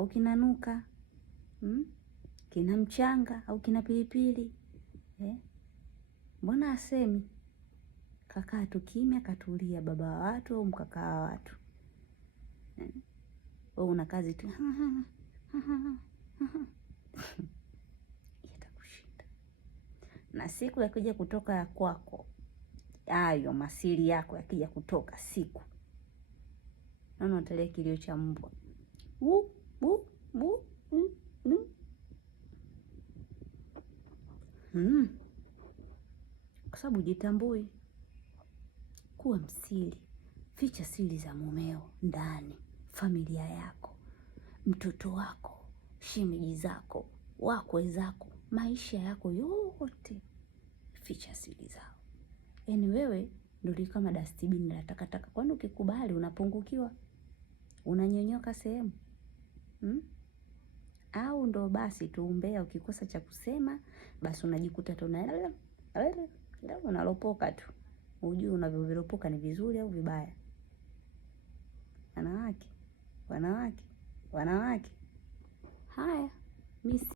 au kinanuka, kina mchanga au kina pilipili. Mbona asemi? Kakaa tu kimya, katulia, baba wa watu au mkakaa wa watu. Wewe una kazi tu. Itakushinda. Na siku yakija kutoka ya kwako, hayo masiri yako yakija kutoka siku, naona utalia kilio cha mbwa. Kwa sababu jitambui. Kuwa msiri. Ficha siri za mumeo ndani, familia yako, mtoto wako, shemeji zako, wakwe zako, maisha yako yote. Ficha siri zao. Yaani wewe ndio kama dustbin la takataka. Kwani ukikubali unapungukiwa? Unanyonyoka sehemu? Au ndo basi tu umbea, ukikosa cha kusema basi unajikuta tu unalopoka tu. Hujui unavyoviropoka ni vizuri au vibaya. Wanawake. Haya, mimi